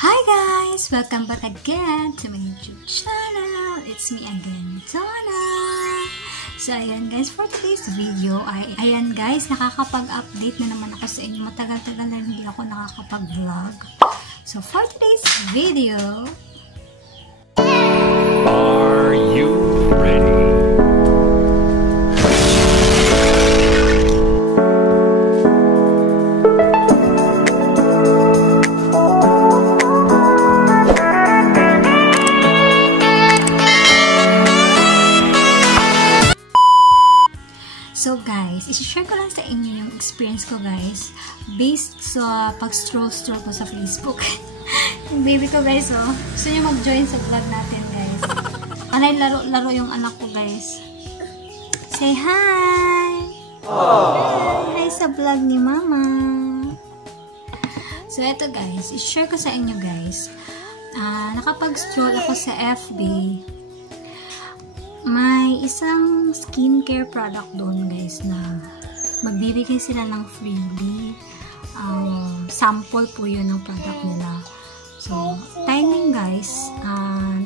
Hi guys! Welcome back again to my YouTube channel. It's me again, Donna. So ayan guys, for today's video ayan guys, nakakapag-update na naman ako sa inyo. Matagal-tagal na hindi ako nakakapag-vlog. So for today's video, are you ready? so guys, isi-share ko lang sa inyo yung experience ko guys based sa pag-stroll ko sa Facebook. Yung baby ko guys, oh. Gusto nyo mag-join sa vlog natin guys. Anay laro yung anak ko guys. Say hi! Hi sa vlog ni mama. So eto guys, isi-share ko sa inyo guys. Nakapag-stroll ako sa FB. May isang skincare product doon guys na magbibigay sila ng freebie. Sample po yun ng product nila. So, timing guys,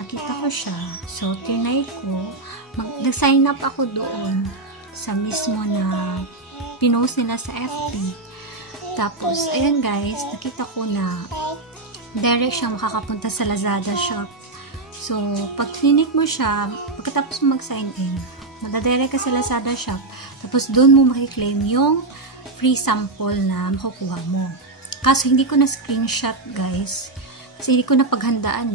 nakita ko siya. So, tinry ko. Nag-sign up ako doon sa mismo na pinost nila sa FB. Tapos, ayun guys, nakita ko na direct siya makakapunta sa Lazada shop. So, pag clinic mo siya, pagkatapos mo mag-sign in, madadirect ka sa Lazada shop, tapos doon mo makiklaim yung free sample na makukuha mo. Kaso, hindi ko na screenshot, guys. Kasi hindi ko na paghandaan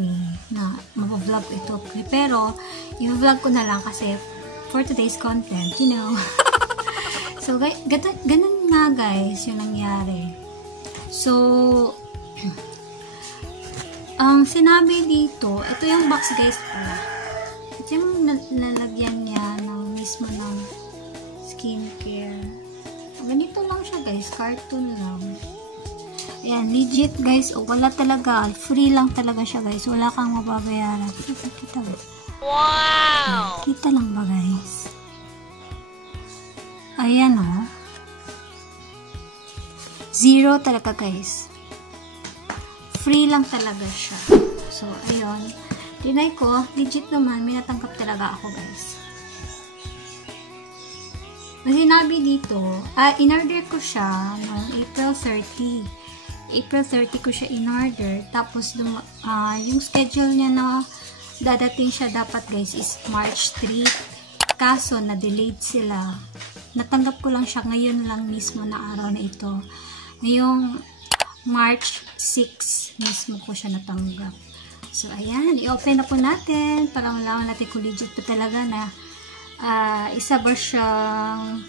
na mapavlog ito. Pero, i-vlog ko na lang kasi for today's content, you know. So, ganun nga, guys, yung nangyari. So, ang sinabi dito, ito yung box guys po. Ito yung nalagyan niya ng mismo ng skincare. Ganito lang siya guys, cartoon lang. Ayan, legit guys. Wala talaga, free lang talaga siya guys. Wala kang mababayaran. Kita ba? Wow! Kita lang ba guys? Ayan o. Zero talaga guys. Free lang talaga siya. So, ayun. Tinay ko, legit naman, may natanggap talaga ako, guys. Ang sinabi dito, in-order ko siya noong April 30. April 30 ko siya in-order. Tapos, yung schedule niya na dadating siya dapat, guys, is March 3. Kaso, na-delayed sila. Natanggap ko lang siya ngayon lang mismo na araw na ito. Ngayong March 6 mismo ko siya natanggap. So, ayan. I-open na po natin para malaman natin kung legit pa talaga na isa ba siyang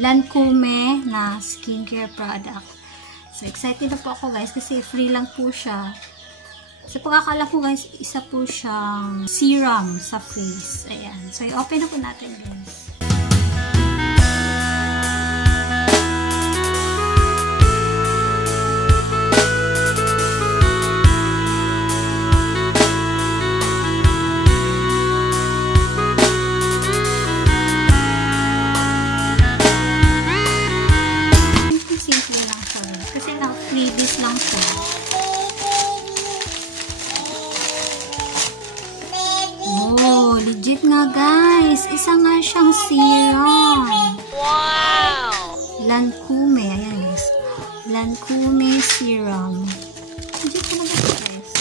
Lancome na skincare product. So, excited na po ako guys kasi free lang po siya. Sa pagkakala ko guys, isa po siyang serum sa face. Ayan. So, i-open na po natin guys. Legit nga guys, isa nga siyang serum. Wow! Lancome, ayan guys. Lancome serum. Legit talaga guys.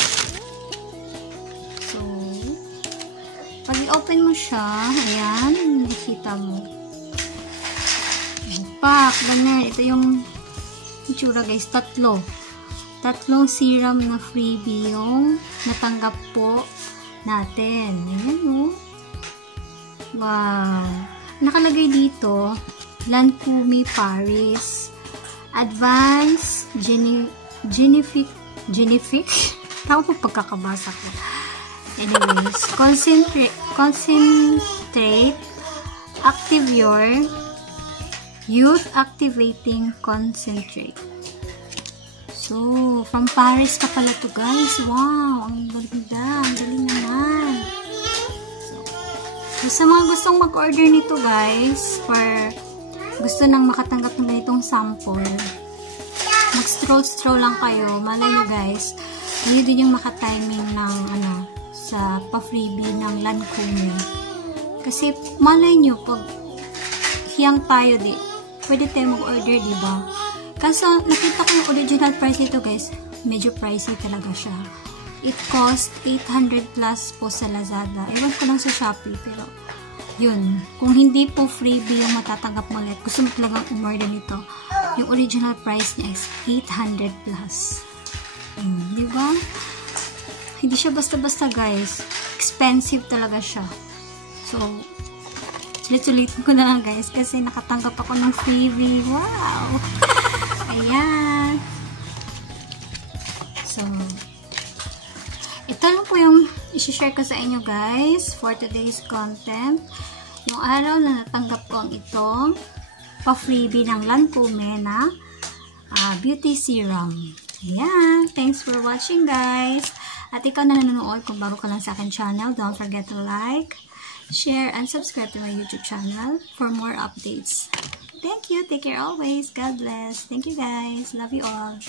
So, pag i-open mo siya, ayan, nakita mo. Pak, ganyan. Ito yung itsura guys, tatlong serum na freebie yung natanggap po natin. Ayan o. Wow. Nakalagay dito, Lancome Paris Advanced Genific tama po pagkakabasa ko. Anyways, concentrate active your youth activating concentrate. So, from Paris ka pala to guys. Wow, ang ganda. Ang galing naman. So, sa mga gustong mag-order nito guys, for gusto nang makatanggap ng ganitong sample, mag-stroll lang kayo, malay nyo guys, yun din yung makatiming ng sa pa-freebie ng Lancome. Kasi malay nyo, pag hiyang tayo pwede tayo mag-order, diba? Kaso nakita ko yung original price ito guys, medyo pricey talaga siya. It cost 800 plus po sa Lazada. Ewan ko lang sa Shopee, pero yun. Kung hindi po freebie yung matatanggap mo ulit, gusto mo talagang umorder nito, yung original price niya is 800 plus. Diba? Hindi siya basta-basta guys. Expensive talaga siya. So, sulit-sulitin ko na lang guys kasi nakatanggap ako ng freebie. Wow! Ayan. So, ito lang po yung isi-share ko sa inyo guys for today's content. Yung araw na natanggap ko ang itong pa-freebie ng Lancome na beauty serum. Ayan. Thanks for watching guys. At ikaw na nanonood, kung bago ka lang sa akin channel, don't forget to like, share, and subscribe to my YouTube channel for more updates. Thank you. Take care always. God bless. Thank you guys. Love you all.